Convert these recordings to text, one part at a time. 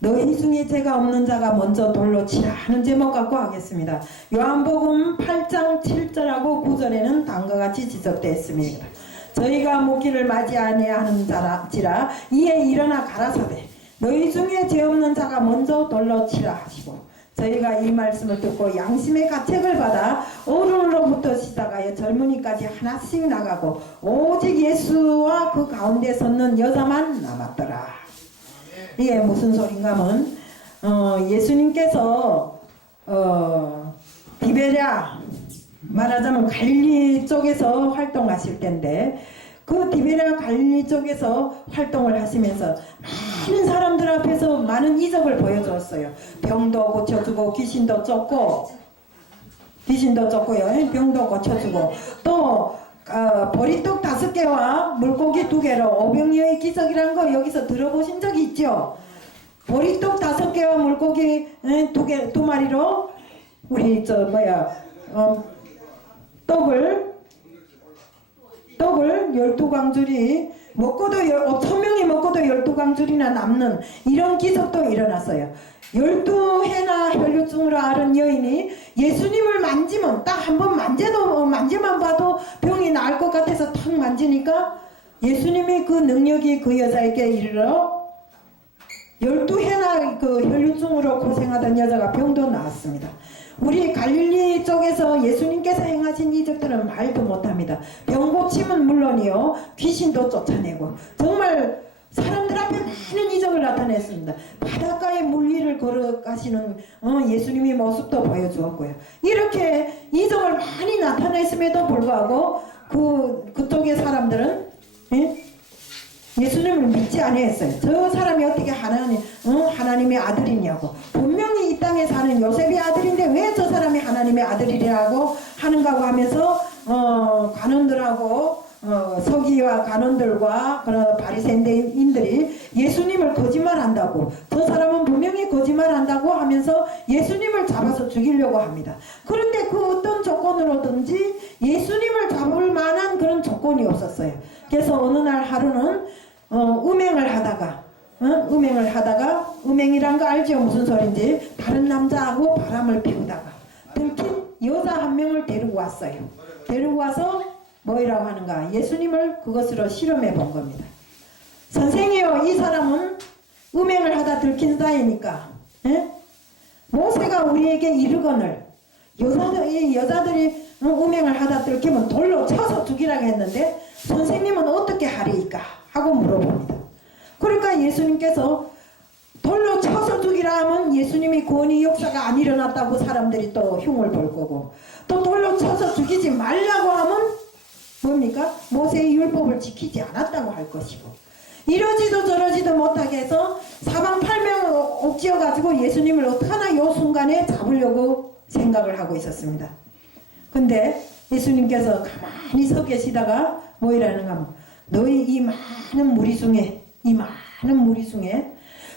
너희 중에 죄가 없는 자가 먼저 돌로 치라 하는 제목 갖고 하겠습니다. 요한복음 8장 7절하고 9절에는 다음과 같이 지적되어 있습니다. 저희가 목기를 맞이 아니하는 자라지라 이에 일어나 가라사대 너희 중에 죄 없는 자가 먼저 돌로 치라 하시고 저희가 이 말씀을 듣고 양심의 가책을 받아 어른으로부터 시작하여 젊은이까지 하나씩 나가고 오직 예수와 그 가운데 섰는 여자만 남았더라. 이게 무슨 소린가 하면 예수님께서 디베랴 말하자면 갈릴리 쪽에서 활동하실 텐데 그 디베랴 갈릴리 쪽에서 활동을 하시면서 많은 사람들 앞에서 많은 이적을 보여주었어요. 병도 고쳐주고 귀신도 쫓고요. 병도 고쳐주고 또 보리떡 5개와 물고기 2개로 오병이어의 기적이라는 거 여기서 들어보신 적이 있죠? 보리떡 5개와 물고기 2마리로 우리 떡을 12광줄이 먹고도 5,000명이 먹고도 12광줄이나 남는 이런 기적도 일어났어요. 12해나 혈류증으로 앓은 여인이 예수님을 만지면 딱 한 번 만지만 봐도 병이 나을 것 같아서 탁 만지니까 예수님이 그 능력이 그 여자에게 이르러 12해나 그 혈류증으로 고생하던 여자가 병도 나았습니다. 우리 갈릴리 쪽에서 예수님께서 행하신 이적들은 말도 못합니다. 병 고침은 물론이요 귀신도 쫓아내고 정말 사람들 앞에 많은 이적을 나타냈습니다. 바닷가에 물 위를 걸어가시는 예수님의 모습도 보여주었고요. 이렇게 이적을 많이 나타냈음에도 불구하고 그쪽의 사람들은 예수님을 믿지 아니했어요. 저 사람이 어떻게 하나님의 아들이냐고. 분명히 이 땅에 사는 요셉의 아들인데 왜 저 사람이 하나님의 아들이라고 하는가고 하면서 관원들하고 서기와 관원들과 그런 바리새인들이 예수님을 거짓말한다고 저 사람은 분명히 거짓말한다고 하면서 예수님을 잡아서 죽이려고 합니다. 그런데 그 어떤 조건으로든지 예수님을 잡을 만한 그런 조건이 없었어요. 그래서 어느 날 하루는 음행을 하다가 음행이란 거 알죠? 무슨 소린지. 다른 남자하고 바람을 피우다가 들킨 여자 한 명을 데리고 왔어요. 데리고 와서 뭐라고 하는가? 예수님을 그것으로 실험해 본 겁니다. 선생이요, 이 사람은 음행을 하다 들킨 자이니까 모세가 우리에게 이르거늘 여자들이 음행을 하다 들키면 돌로 쳐서 죽이라고 했는데 선생님은 어떻게 하리이까? 하고 물어봅니다. 그러니까 예수님께서 돌로 쳐서 죽이라 하면 예수님이 구원의 역사가 안 일어났다고 사람들이 또 흉을 볼 거고 또 돌로 쳐서 죽이지 말라고 하면 뭡니까? 모세의 율법을 지키지 않았다고 할 것이고 이러지도 저러지도 못하게 해서 사방팔명 옥지어가지고 예수님을 어떡하나 요 순간에 잡으려고 생각을 하고 있었습니다. 근데 예수님께서 가만히 서 계시다가 뭐이라는가 하면 너희 이 많은 무리 중에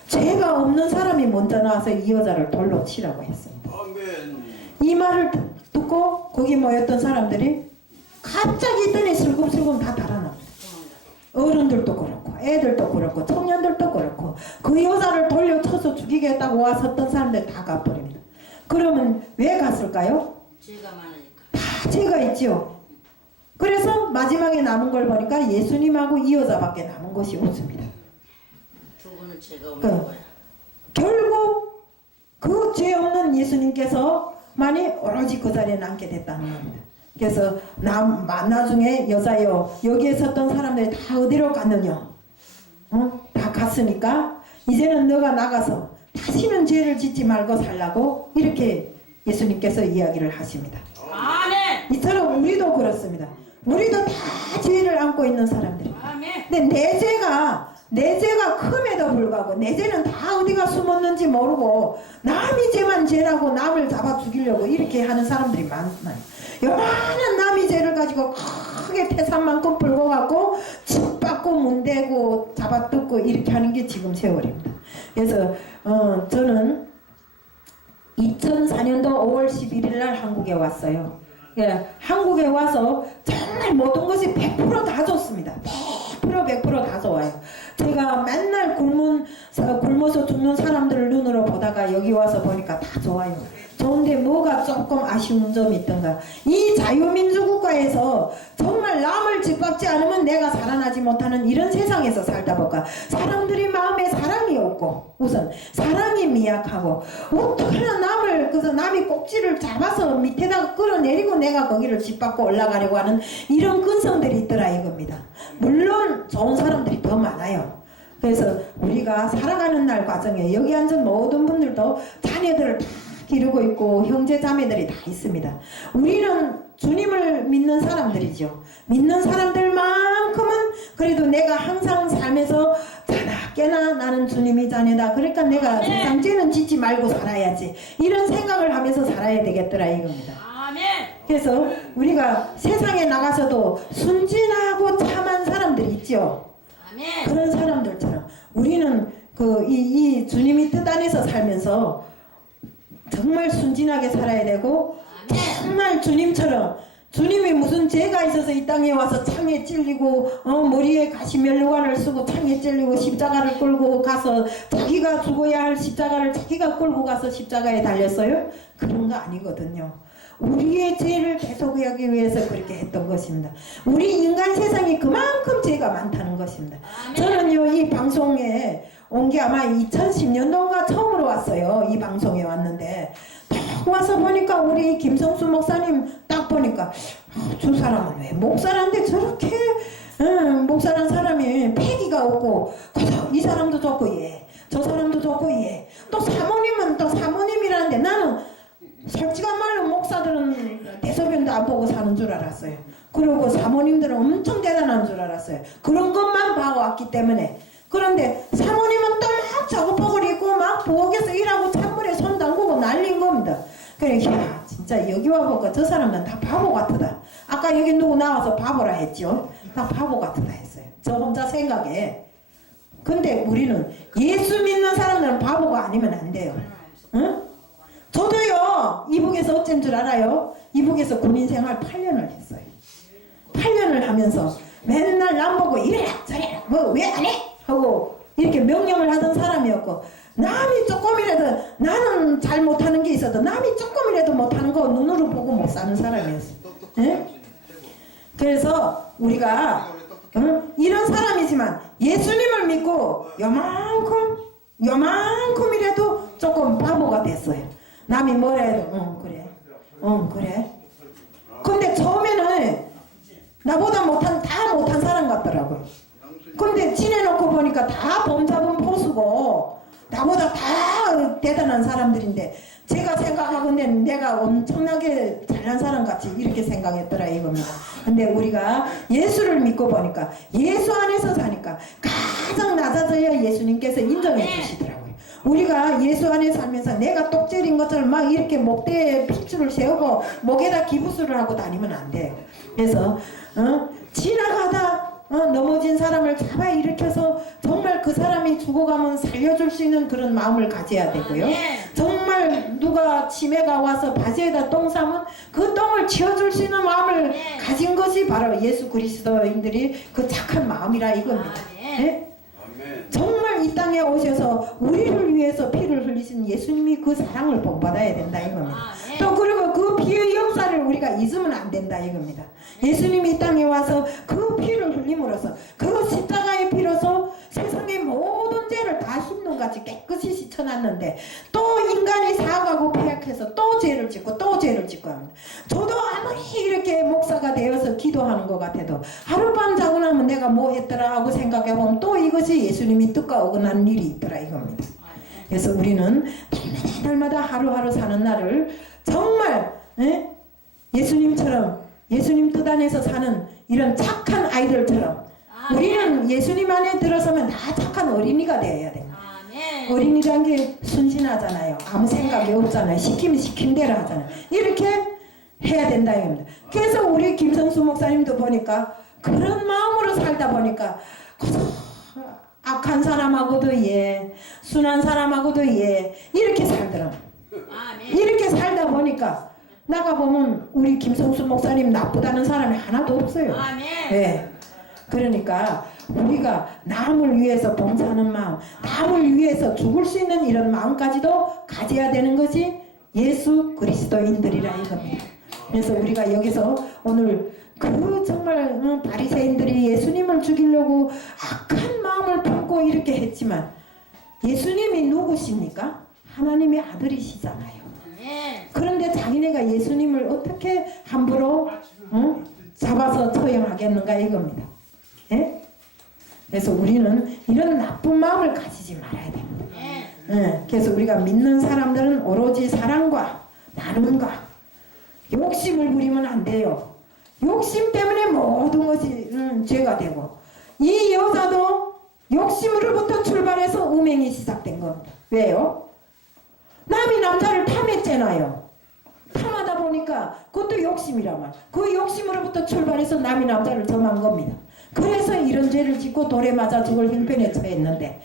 죄가 없는 사람이 먼저 나와서 이 여자를 돌로 치라고 했습니다. 아멘. 이 말을 듣고 거기 모였던 사람들이 갑자기 있더니 슬금슬금 다 달아납니다. 어른들도 그렇고 애들도 그렇고 청년들도 그렇고 그 여자를 돌려 쳐서 죽이겠다고 와섰던 사람들 다 가버립니다. 그러면 왜 갔을까요? 죄가 많으니까. 다 죄가 있죠. 그래서 마지막에 남은 걸 보니까 예수님하고 이 여자밖에 남은 것이 없습니다. 두 분은 죄가 없는 거야. 결국 그 죄 없는 예수님께서만이 오로지 그 자리에 남게 됐다는 겁니다. 그래서 나중에 여자여 여기에 섰던 사람들이 다 어디로 갔느냐? 다 갔으니까 이제는 너가 나가서 다시는 죄를 짓지 말고 살라고 이렇게 예수님께서 이야기를 하십니다. 아멘. 이처럼 우리도 그렇습니다. 우리도 다 죄를 안고 있는 사람들이. 아멘. 근데 내 죄가 큼에도 불구하고 내 죄는 다 어디가 숨었는지 모르고 남이 죄만 죄라고 남을 잡아 죽이려고 이렇게 하는 사람들이 많아요. 요만한 남이 죄를 가지고 크게 태산만큼 불고갖고 짓밟고 문대고 잡아뜯고 이렇게 하는 게 지금 세월입니다. 그래서 저는 2004년도 5월 11일 날 한국에 왔어요. 예, 한국에 와서 정말 모든 것이 100% 다 좋습니다. 90% 100%다 좋아요. 제가 맨날 굶어서 죽는 사람들을 눈으로 보다가 여기 와서 보니까 다 좋아요. 좋은데 뭐가 조금 아쉬운 점이 있던가. 이 자유민주국가에서 정말 남을 짓밟지 않으면 내가 살아나지 못하는 이런 세상에서 살다 보니까 사람들이 마음에 사랑이 없고 우선 사랑이 미약하고 어떡하나 남을 그래서 남이 꼭지를 잡아서 밑에다가 끌어내리고 내가 거기를 짓밟고 올라가려고 하는 이런 근성들이 있더라 이겁니다. 물론 좋은 사람들이 더 많아요. 그래서 우리가 살아가는 날 과정에 여기 앉은 모든 분들도 자녀들을 다 기르고 있고 형제 자매들이 다 있습니다. 우리는 주님을 믿는 사람들이죠. 믿는 사람들만큼은 그래도 내가 항상 삶에서 자나깨나 나는 주님이 자녀다. 그러니까 내가 세상 죄는 짓지 말고 살아야지. 이런 생각을 하면서 살아야 되겠더라 이겁니다. 아멘. 그래서 우리가 세상에 나가서도 순진하고 참한 사람들이 있죠. 아멘. 그런 사람들처럼 우리는 이 주님이 뜻 안에서 살면서 정말 순진하게 살아야 되고 정말 주님처럼 주님이 무슨 죄가 있어서 이 땅에 와서 창에 찔리고 머리에 가시면류관을 쓰고 창에 찔리고 십자가를 끌고 가서 자기가 죽어야 할 십자가를 자기가 끌고 가서 십자가에 달렸어요? 그런 거 아니거든요. 우리의 죄를 대속하기 위해서 그렇게 했던 것입니다. 우리 인간 세상이 그만큼 죄가 많다는 것입니다. 저는요 이 방송에 온 게 아마 2010년도인가 처음으로 왔어요. 이 방송에 왔는데 딱 와서 보니까 우리 김성수 목사님 딱 보니까 저 사람은 왜 목사란데 저렇게 목사란 사람이 패기가 없고 이 사람도 좋고 저 사람도 좋고 또 사모님은 또 사모님이라는데 나는 솔직한 말로 목사들은 대소변도 안 보고 사는 줄 알았어요. 그리고 사모님들은 엄청 대단한 줄 알았어요. 그런 것만 봐왔기 때문에. 그런데 사모님은 또 막 작업복을 입고 막 부엌에서 일하고 찬물에 손 담그고 난린 겁니다. 그러니까 야, 진짜 여기 와보니까 저 사람은 다 바보 같다. 아까 여기 누구 나와서 바보라 했죠. 다 바보 같다 했어요. 저 혼자 생각에. 근데 우리는 예수 믿는 사람들은 바보가 아니면 안 돼요. 응? 저도요 이북에서 어쩐 줄 알아요? 이북에서 군인생활 8년을 했어요. 8년을 하면서 맨날 남 보고 이래라 저래라 뭐 왜 안 해? 하고 이렇게 명령을 하던 사람이었고 남이 조금이라도 나는 잘 못하는 게 있어도 남이 조금이라도 못하는 거 눈으로 보고 못 사는 사람이었어요. 예? 그래서 우리가 이런 사람이지만 예수님을 믿고 요만큼이라도 조금 바보가 됐어요. 남이 뭐라 해도 그래 근데 처음에는 나보다 다 못한 사람 같더라고요. 근데 지내놓고 보니까 다 범잡은 포수고 나보다 다 대단한 사람들인데 제가 생각하건대는 내가 엄청나게 잘난 사람 같이 이렇게 생각했더라 이겁니다. 근데 우리가 예수를 믿고 보니까 예수 안에서 사니까 가장 낮아져야 예수님께서 인정해 주시더라고요. 우리가 예수 안에 살면서 내가 똑절인 것처럼 막 이렇게 목대에 핏줄을 세우고 목에다 기부수를 하고 다니면 안 돼요. 그래서 지나가다 넘어진 사람을 잡아 일으켜서 정말 그 사람이 죽어가면 살려줄 수 있는 그런 마음을 가져야 되고요. 정말 누가 치매가 와서 바지에다 똥 싸면 그 똥을 치워줄 수 있는 마음을 가진 것이 바로 예수 그리스도인들이 그 착한 마음이라 이겁니다. 네? 정말 이 땅에 오셔서 우리를 위해서 피를 흘리신 예수님이 그 사랑을 본받아야 된다 이겁니다. 또 그리고 그 피의 역사를 우리가 잊으면 안 된다 이겁니다. 예수님이 이 땅에 와서 그 피를 흘림으로써 그 십자가의 피로서 세상의 모든 죄를 다 흰눈같이 깨끗이 씻어놨는데 또 인간이 사악하고 패약해서 또 죄를 짓고 또 죄를 짓고 합니다. 저도 아무리 이렇게 목사가 되어서 기도하는 것 같아도 하룻밤 자고 나면 내가 뭐 했더라 하고 생각해보면 또 이것이 예수님이 뜻과 어긋나는 일이 있더라 이겁니다. 그래서 우리는 날마다 하루하루 사는 날을 정말 예수님처럼 예수님 뜻 안에서 사는 이런 착한 아이들처럼 우리는 예수님 안에 들어서면 다 착한 어린이가 되어야 됩니다. 어린이란 게 순진하잖아요. 아무 생각이 없잖아요. 시키면 시킨 대로 하잖아요. 이렇게 해야 된다 이겁니다. 그래서 우리 김성수 목사님도 보니까 그런 마음으로 살다 보니까 악한 사람하고도 순한 사람하고도 이렇게 살더라. 이렇게 살다 보니까 나가보면 우리 김성수 목사님 나쁘다는 사람이 하나도 없어요. 네. 그러니까 우리가 남을 위해서 봉사하는 마음, 남을 위해서 죽을 수 있는 이런 마음까지도 가져야 되는 것이 예수 그리스도인들이라 이겁니다. 그래서 우리가 여기서 오늘 그 정말 바리새인들이 예수님을 죽이려고 악한 마음을 품고 이렇게 했지만 예수님이 누구십니까? 하나님의 아들이시잖아요. 그런데 자기네가 예수님을 어떻게 함부로 잡아서 처형하겠는가 이겁니다. 예? 그래서 우리는 이런 나쁜 마음을 가지지 말아야 됩니다. 예, 그래서 우리가 믿는 사람들은 오로지 사랑과 나눔과 욕심을 부리면 안 돼요. 욕심 때문에 모든 것이 죄가 되고 이 여자도 욕심으로부터 출발해서 음행이 시작된 겁니다. 왜요? 남이 남자를 탐했잖아요. 탐하다 보니까 그것도 욕심이란 말. 그 욕심으로부터 출발해서 남이 남자를 점한 겁니다. 그래서 이런 죄를 짓고 돌에 맞아 죽을 형편에 처했는데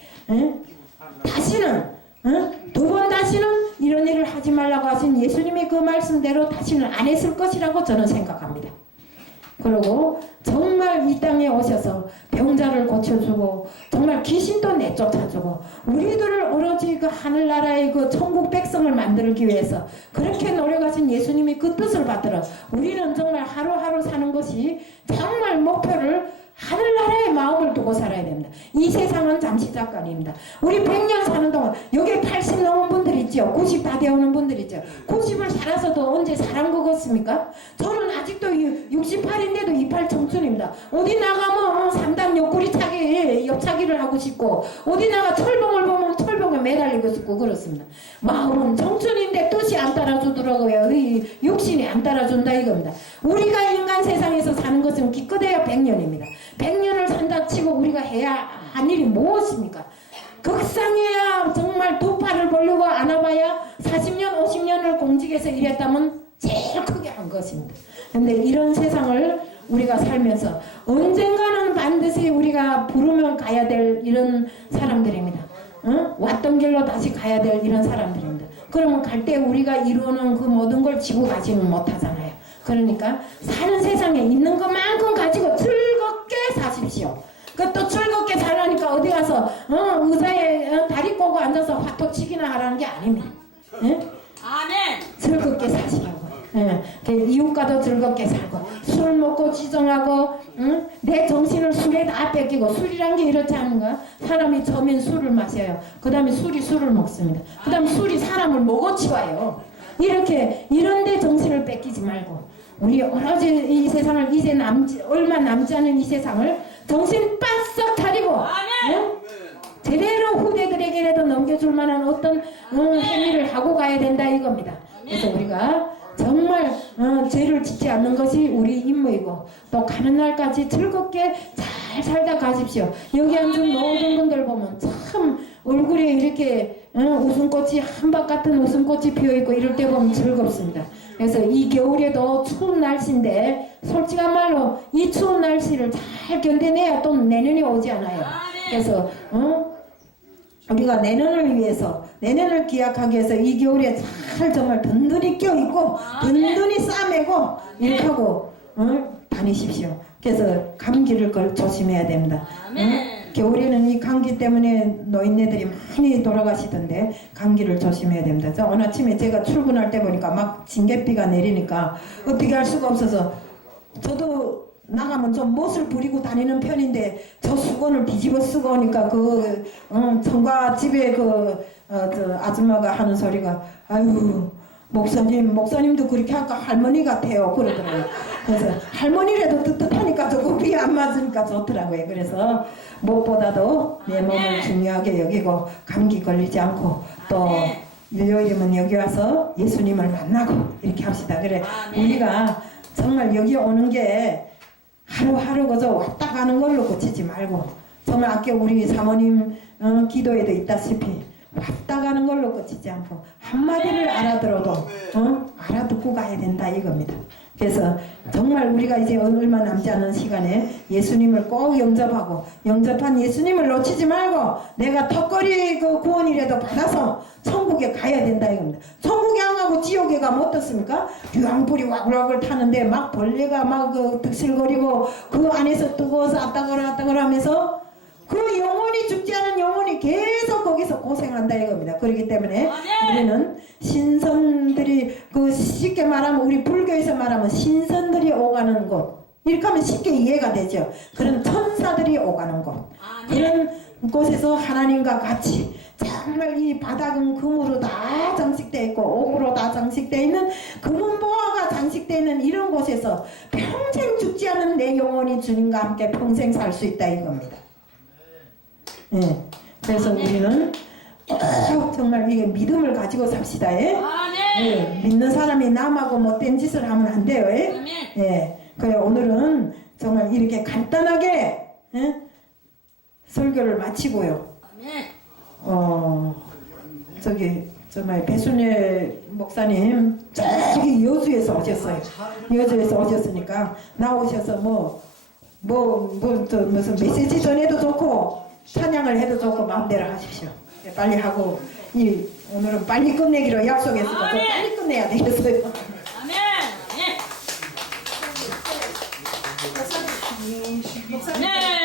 다시는 두 번 다시는 이런 일을 하지 말라고 하신 예수님의 그 말씀대로 다시는 안 했을 것이라고 저는 생각합니다. 그리고 정말 이 땅에 오셔서 병자를 고쳐주고 정말 귀신도 내쫓아주고 우리들을 오로지 그 하늘나라의 그 천국 백성을 만들기 위해서 그렇게 노력하신 예수님이 그 뜻을 받들어 우리는 정말 하루하루 사는 것이 정말 목표를 하늘나라의 마음을 두고 살아야 됩니다. 이 세상은 잠시 잠깐입니다. 우리 100년 사는 동안 여기 80 넘은 분들 있죠. 90 다 되어오는 분들 있죠. 90을 살아서도 언제 살한 것 같습니까? 저는 아직도 68인데도 이팔 청춘입니다. 어디 나가면 3단 옆구리 차기 옆차기를 하고 싶고 어디 나가 철봉을 보면 철봉에 매달리고 싶고 그렇습니다. 마음은 청춘인데 뜻이 안 따라주더라고요. 육신이 안 따라준다 이겁니다. 우리가 인간 세상에서 사는 것은 기껏해야 100년입니다. 100년을 산다 치고 우리가 해야 할 일이 무엇입니까? 극상해야 정말 두 팔을 벌려고 안아봐야 40년 50년을 공직에서 일했다면 제일 크게 한 것입니다. 근데 이런 세상을 우리가 살면서 언젠가는 반드시 우리가 부르면 가야 될 이런 사람들입니다. 왔던 길로 다시 가야 될 이런 사람들입니다. 그러면 갈 때 우리가 이루는 그 모든 걸 지고 가지는 못하잖아요. 그러니까 사는 세상에 있는 것만큼 가지고 즐겁게 사십시오. 그 또 즐겁게 살라니까 어디 가서 의자에 다리 꼬고 앉아서 화토치기나 하라는 게 아닙니다. 예? 아멘. 즐겁게 사시라고. 예. 이웃과도 즐겁게 살고 술 먹고 지정하고 내 정신을 술에 다 뺏기고 술이란 게 이렇지 않은가? 사람이 처음엔 술을 마셔요. 그 다음에 술을 먹습니다. 그 다음에 술이 사람을 먹어치워요. 이렇게 이런데 정신을 뺏기지 말고 우리 오로지 이 세상을 이제 얼마 남지 않은 이 세상을 정신 바싹 차리고 제대로 후대들에게라도 넘겨줄 만한 어떤 행위를 하고 가야 된다 이겁니다. 그래서 우리가 정말 죄를 짓지 않는 것이 우리 임무이고 또 가는 날까지 즐겁게 잘 살다 가십시오. 여기 앉은 모든 분들 보면 참 얼굴에 이렇게 웃음꽃이 한박 같은 웃음꽃이 피어있고 이럴 때 보면 즐겁습니다. 그래서 이 겨울에도 추운 날씨인데 솔직한 말로 이 추운 날씨를 잘 견뎌내야 또 내년이 오지 않아요. 그래서 우리가 내년을 위해서 내년을 기약하기 위해서 이 겨울에 잘 정말 든든히 껴입고 든든히 싸매고 이렇게 하고 다니십시오. 그래서 감기를 조심해야 됩니다. 겨울에는 이 감기 때문에 노인네들이 많이 돌아가시던데 감기를 조심해야 됩니다. 저 오늘 아침에 제가 출근할 때 보니까 막 징계비가 내리니까 어떻게 할 수가 없어서 저도 나가면 좀 못을 부리고 다니는 편인데 저 수건을 뒤집어 쓰고 오니까 그 청과 집에 저 아줌마가 하는 소리가 아유 목사님도 그렇게 할까 할머니 같아요 그러더라고요. 그래서 할머니라도 뜨뜻하니까 조금 비에 안 맞으니까 좋더라고요. 그래서 무엇보다도 내 몸을 중요하게 여기고 감기 걸리지 않고 또 일요일이면 여기 와서 예수님을 만나고 이렇게 합시다. 그래 우리가 정말 여기 오는 게 하루하루 그저 왔다 가는 걸로 그치지 말고 정말 아까 우리 사모님 기도에도 있다시피 왔다 가는 걸로 그치지 않고 한마디를 알아들어도 알아듣고 가야 된다 이겁니다. 그래서 정말 우리가 이제 얼마 남지 않은 시간에 예수님을 꼭 영접하고 영접한 예수님을 놓치지 말고 내가 턱걸이 그 구원이라도 받아서 천국에 가야 된다 이겁니다. 천국에 안 가고 지옥에 지옥에 가면 어떻습니까? 유황불이 와글와글 타는데 막 벌레가 막 득실거리고 그 안에서 뜨거워서 아따거라 하면서 그 영혼이 죽지 않은 영혼이 계속 거기서 고생한다 이겁니다. 그렇기 때문에 우리는 신선들이 그 쉽게 말하면 우리 불교에서 말하면 신선들이 오가는 곳 이렇게 하면 쉽게 이해가 되죠. 그런 천사들이 오가는 곳 그런 곳에서 하나님과 같이 정말 이 바닥은 금으로 다 장식되어 있고 옥으로 다 장식되어 있는 금은보화가 장식되어 있는 이런 곳에서 평생 죽지 않은 내 영혼이 주님과 함께 평생 살 수 있다 이겁니다. 예. 그래서 우리는 정말 이게 믿음을 가지고 삽시다. 예? 예. 믿는 사람이 남하고 못된 짓을 하면 안 돼요. 예? 예. 그래 오늘은 정말 이렇게 간단하게 예? 설교를 마치고요. 저기 정말 배순례 목사님 저기 여주에서 오셨어요. 여주에서 오셨으니까 나오셔서 무슨 메시지 전해도 좋고 찬양을 해도 좋고 마음대로 하십시오. 네, 빨리 하고 오늘은 빨리 끝내기로 약속했으니까 좀 빨리 끝내야 되겠어요. 아멘.